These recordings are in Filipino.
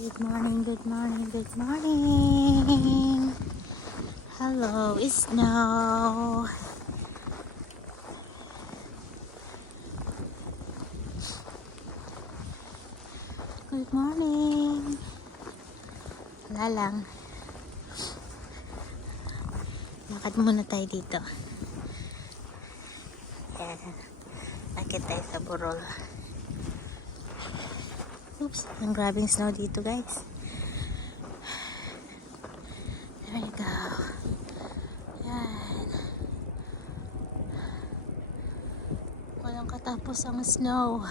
Good morning, good morning, good morning. Hello, it's snow. Good morning. Wala lang. Lakad muna tayo dito. Yan. Nakit tayo sa burol. Oops, ang grabing snow dito, guys. There you go. Yan. Walang katapos ang snow.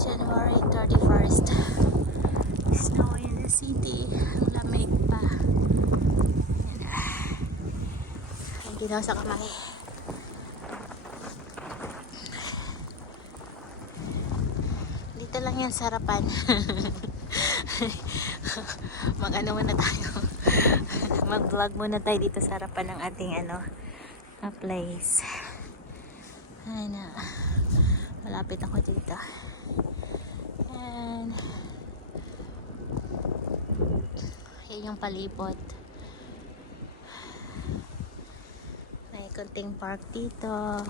January 31st. Snow in the city. Ang lamig pa. Ang ginaw sa kamay. Dito lang yan sa harapan. Mag-ano muna tayo. Mag-vlog muna tayo dito sa harapan ng ating place. Ay na. Malapit ako dito. And yan yung palibot. May konting park dito.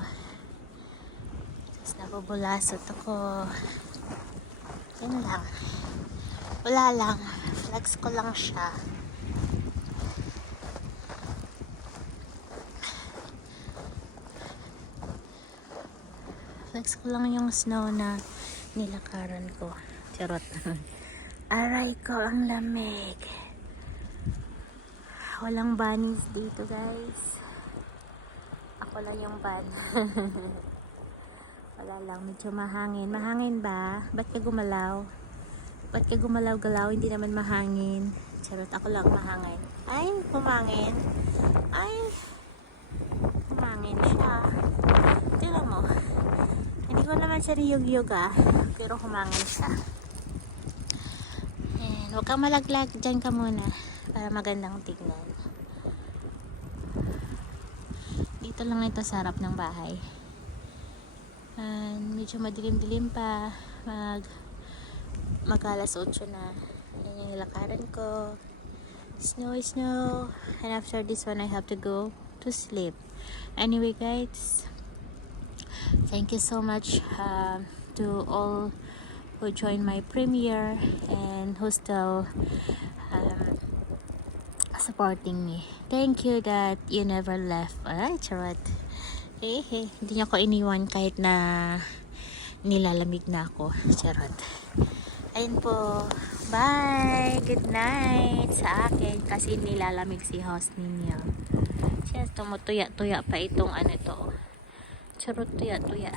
Tapos nabubulasot ako. Yan lang. Wala lang. Flex ko lang siya. Flex ko lang yung snow na nilakaran ko. Charot. Aray ko, ang lamig. Walang bunnies dito, guys. Ako lang yung ban. Wala lang, medyo mahangin. Mahangin ba? Ba't ka gumalaw? Ba't ka gumalaw-galaw? Hindi naman mahangin. Charot, ako lang mahangin. Ay, humangin. Ay, humangin siya. Tira mo. Hindi ko naman siya niyog-yog pero humangin siya. And, huwag kang malaglag. Diyan ka muna. Para magandang tignan. Dito lang ito sa harap ng bahay. And medyo madilim-dilim pa. Mag-alas 8 na. Yan yung nilakaran ko. Snow. And after this one, I have to go to sleep. Anyway, guys, thank you so much to all who joined my premiere and who still supporting me. Thank you that you never left. Ay, charot. Hindi niyo ako iniwan kahit na nilalamig na ako. Charot. Ayun po. Bye! Good night sa akin kasi nilalamig si host ninyo. Siya, tumutuya-tuya pa itong ito. Charot, tuya-tuya.